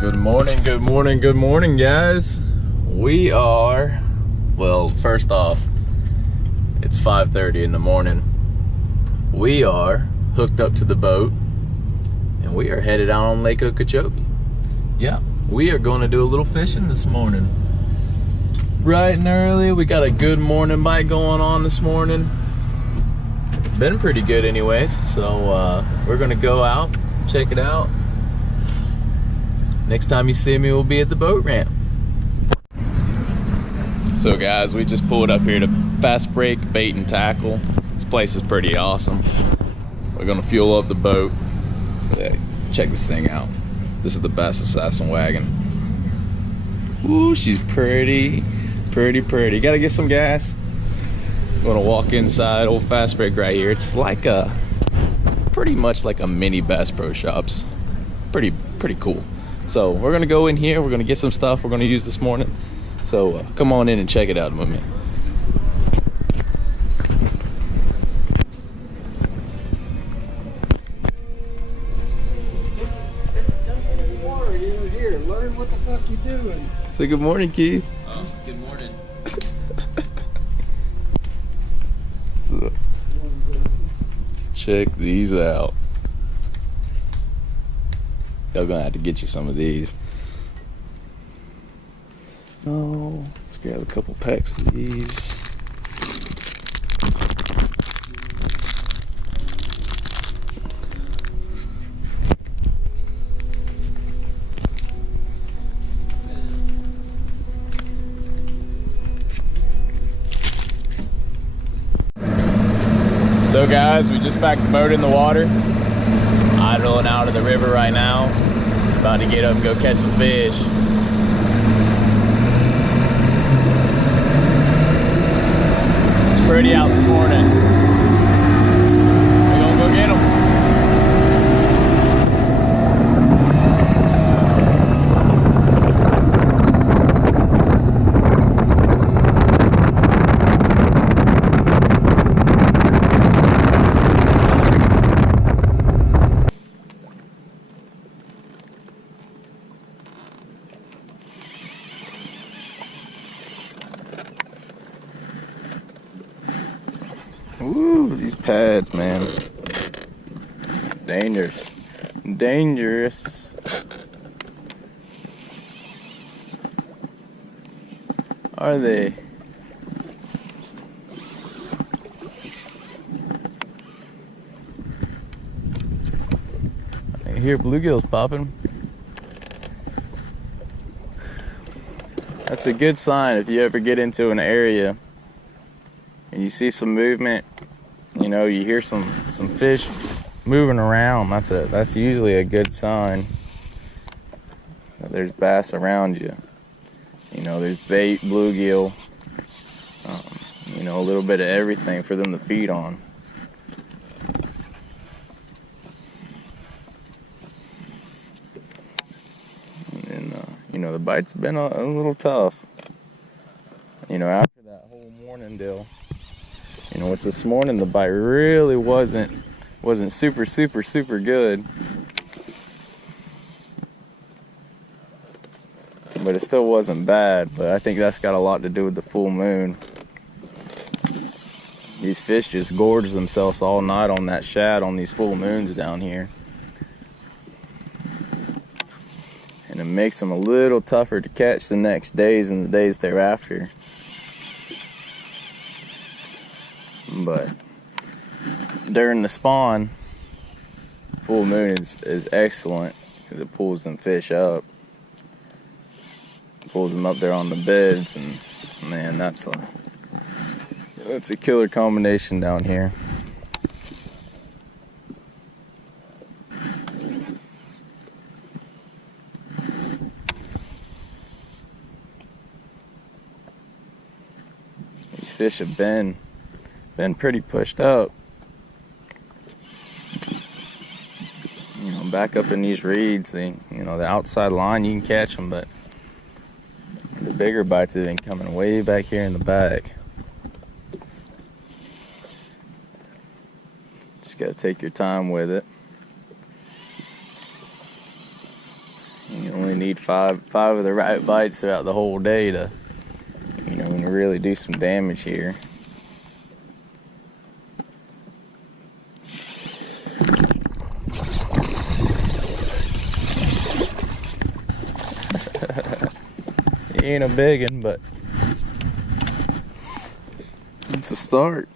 Good morning, good morning, good morning, guys. We are, well, first off, it's 5:30 in the morning. We are hooked up to the boat and we are headed out on Lake Okeechobee. Yeah, we are going to do a little fishing this morning. Bright and early, we got a good morning bite going on this morning. Been pretty good anyways, so we're gonna go out, check it out. Next time you see me, we'll be at the boat ramp. So guys, we just pulled up here to Fast Break Bait and Tackle. This place is pretty awesome. We're gonna fuel up the boat. Hey, check this thing out. This is the Bass Assassin wagon. Ooh, she's pretty. Gotta get some gas. Gonna walk inside old Fast Break right here. It's like pretty much like a mini Bass Pro Shops. Pretty cool. So we're gonna go in here, we're gonna get some stuff we're gonna use this morning. So come on in and check it out with me. Here, learn what the fuck you doing. Say good morning, Keith. Good morning. So, check these out. Y'all gonna have to get you some of these. Oh, let's grab a couple packs of these. So guys, we just backed the boat in the water. Idling out of the river right now. About to get up and go catch some fish. It's pretty out this morning. We're gonna go get them. Ooh, these pads, man. Dangerous. Are they? I hear bluegills popping. That's a good sign if you ever get into an area and you see some movement, you know, you hear some fish moving around. That's usually a good sign that there's bass around you. You know, there's bait, bluegill, you know, a little bit of everything for them to feed on. And you know, the bite's been a little tough. You know, after that whole morning deal. You know, it's this morning the bite really wasn't super good, but it still wasn't bad. But I think that's got a lot to do with the full moon. These fish just gorge themselves all night on that shad on these full moons down here, and it makes them a little tougher to catch the next days and the days thereafter. But during the spawn, full moon is excellent because it pulls them fish up, pulls them up there on the beds, and man, that's a killer combination down here. These fish have been pretty pushed up. You know, back up in these reeds, you know, the outside line you can catch them, but the bigger bites have been coming way back here in the back. Just gotta take your time with it. You know, Only need five of the right bites throughout the whole day to, you know, to really do some damage here. He ain't a big one, but it's a start.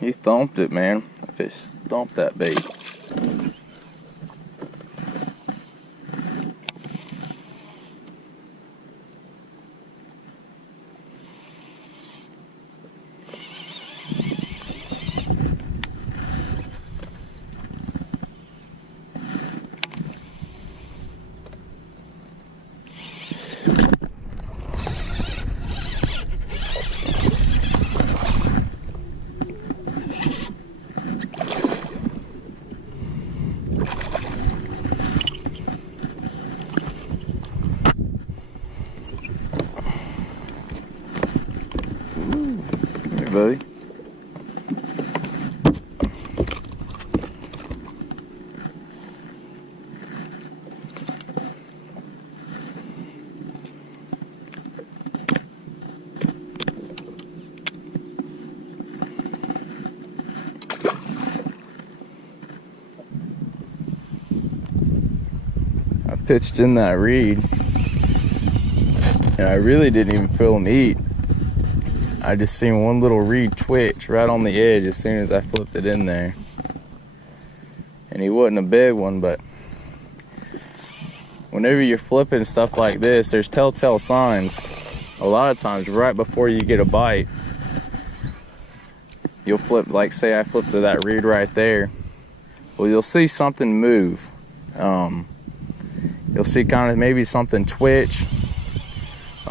He thumped it, man. That fish thumped that bait. Buddy. I pitched in that reed and I really didn't even feel him eat. I just seen one little reed twitch right on the edge as soon as I flipped it in there. And he wasn't a big one, but whenever you're flipping stuff like this, there's telltale signs. A lot of times right before you get a bite, you'll flip, like say I flipped to that reed right there. Well, you'll see something move. You'll see kind of maybe something twitch.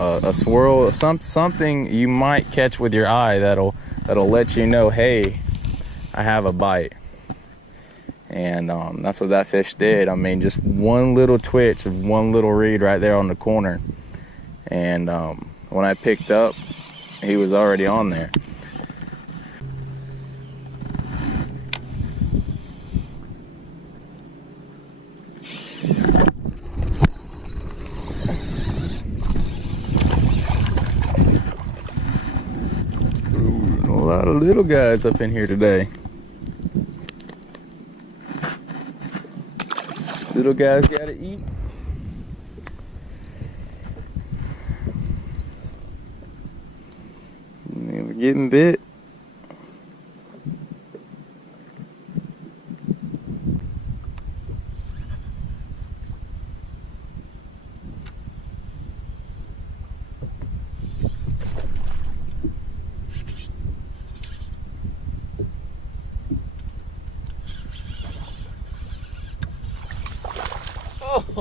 A swirl, something you might catch with your eye that'll let you know, hey, I have a bite. And that's what that fish did. I mean, just one little twitch of one little reed right there on the corner. And when I picked up, he was already on there. A lot of little guys up in here today. Little guys gotta eat. We're getting bit.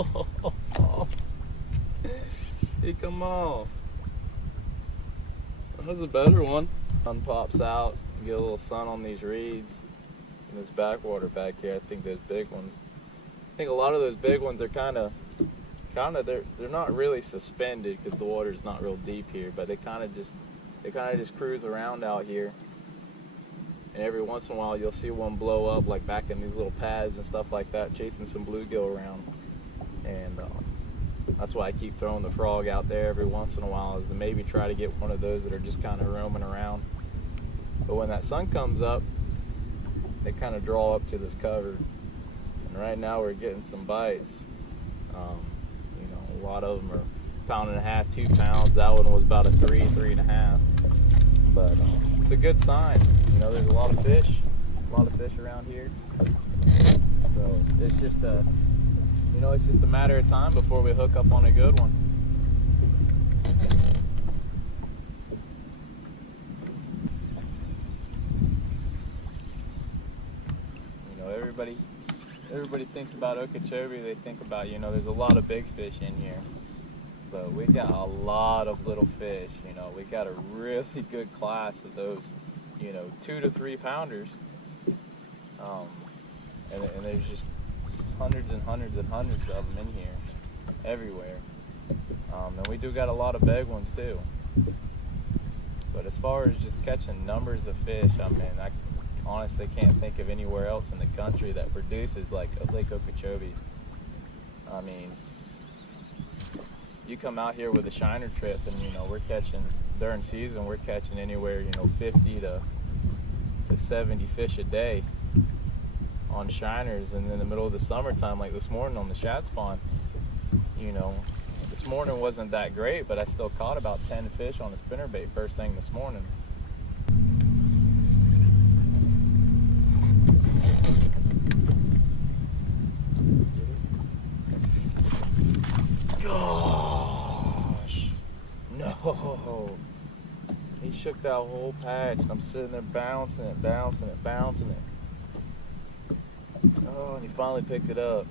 Oh, he come off. That's a better one. Sun pops out, you get a little sun on these reeds in this backwater back here. I think those big ones. I think a lot of those big ones are kind of they're not really suspended because the water's not real deep here, but they kind of just cruise around out here. And every once in a while you'll see one blow up, like back in these little pads and stuff like that, chasing some bluegill around. And that's why I keep throwing the frog out there every once in a while, is to maybe try to get one of those that are just kind of roaming around. But when that sun comes up, they kind of draw up to this cover. And right now we're getting some bites. You know, a lot of them are 1.5 pounds, 2 pounds. That one was about a 3.5. But it's a good sign. You know, there's a lot of fish around here. So it's just a, you know, it's just a matter of time before we hook up on a good one. You know, everybody thinks about Okeechobee, they think about, you know, there's a lot of big fish in here. But we got a lot of little fish, you know. We got a really good class of those, you know, 2 to 3 pounders. And there's just hundreds and hundreds and hundreds of them in here, everywhere. And we do got a lot of big ones too. But as far as just catching numbers of fish, I mean, I honestly can't think of anywhere else in the country that produces like Lake Okeechobee. I mean, you come out here with a shiner trip and, you know, we're catching, during season, we're catching anywhere, you know, 50 to 70 fish a day on shiners. And in the middle of the summertime, like this morning on the shad spawn, you know, this morning wasn't that great, but I still caught about 10 fish on a spinnerbait first thing this morning. Gosh, no. He shook that whole patch and I'm sitting there bouncing it. Oh, and he finally picked it up.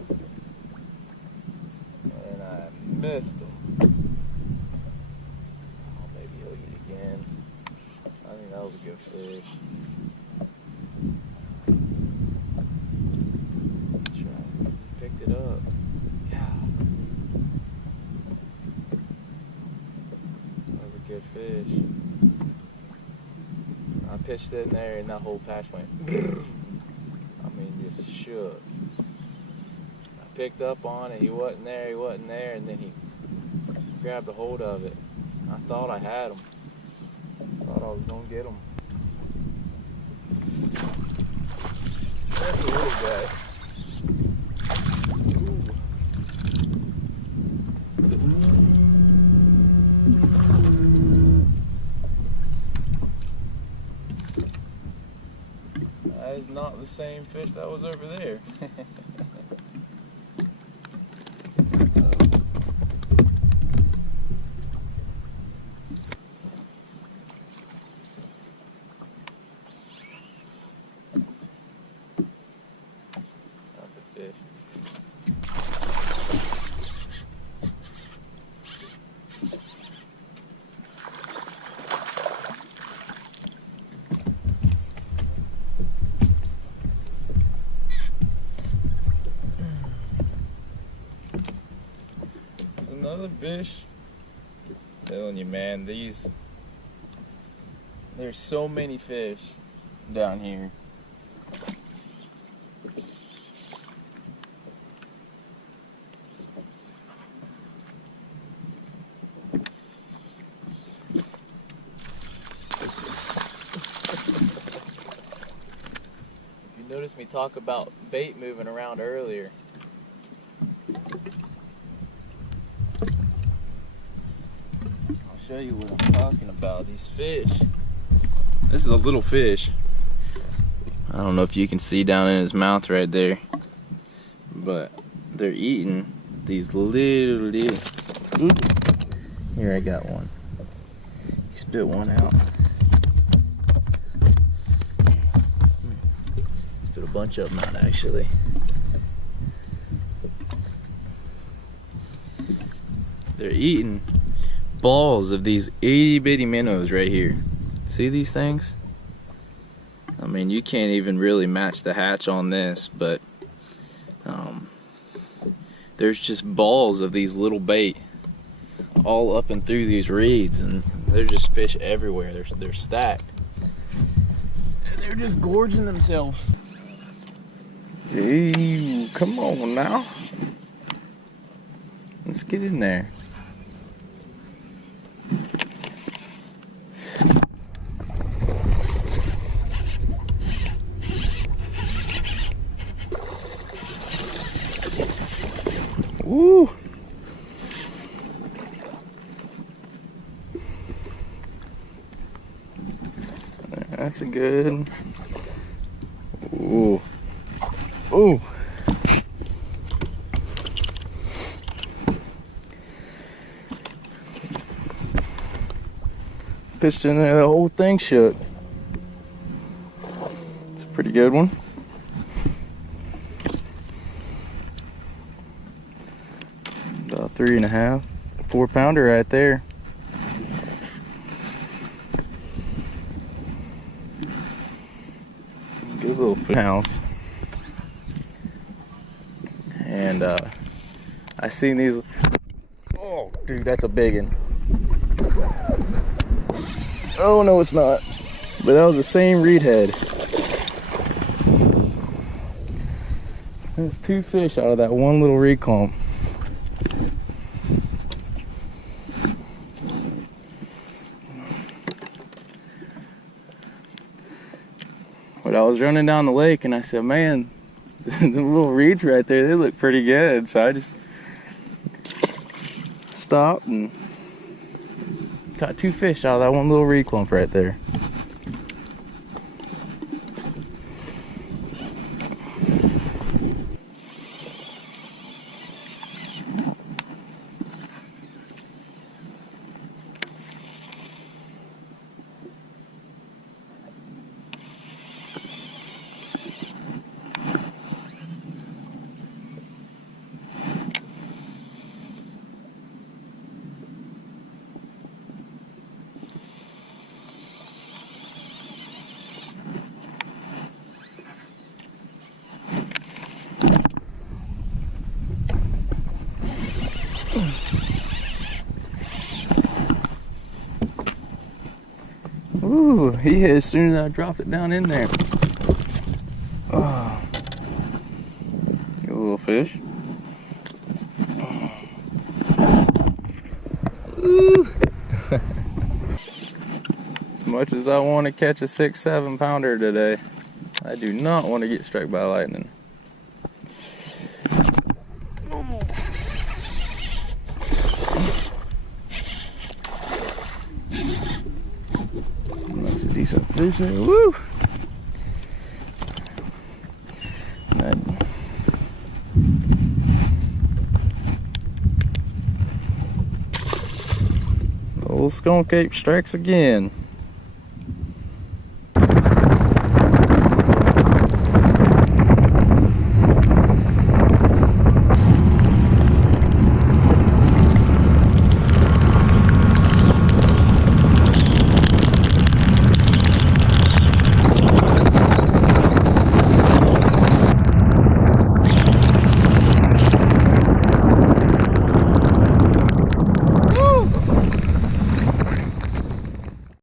And I missed him. Oh, maybe he'll eat again. I think that was a good fish. He picked it up. God. That was a good fish. I pitched in there and that whole patch went, I mean, just shook. I picked up on it, he wasn't there, and then he grabbed a hold of it. I thought I had him. Thought I was gonna get him. That's a little guy. That is not the same fish that was over there. That's a fish. Another fish. I'm telling you, man, there's so many fish down here. If you noticed me talk about bait moving around earlier, show you what I'm talking about. These fish. This is a little fish. I don't know if you can see down in his mouth right there, but they're eating these little. Here, I got one. He spit one out. Spit a bunch of them out, actually. They're eating balls of these itty bitty minnows right here. See these things? I mean, you can't even really match the hatch on this, but there's just balls of these little bait all up and through these reeds, and there's just fish everywhere. They're stacked, and they're just gorging themselves. Dude, come on now, let's get in there. Woo! That's a good. Ooh. Ooh. Pitched in there, the whole thing shook. It's a pretty good one. About 3.5, 4 pounder right there. Good little house. And I seen these. Oh, dude, that's a big one. Oh no, it's not. But that was the same reed head. There's 2 fish out of that one little reed clump. But I was running down the lake and I said, man, the little reeds right there, they look pretty good. So I just stopped and caught 2 fish out of that one little reed clump right there. Ooh, he hit as soon as I dropped it down in there. Oh. Good little fish. Ooh. As much as I want to catch a 6-7 pounder today, I do not want to get struck by lightning. That's a decent fish there. Woo! Old skunk ape strikes again.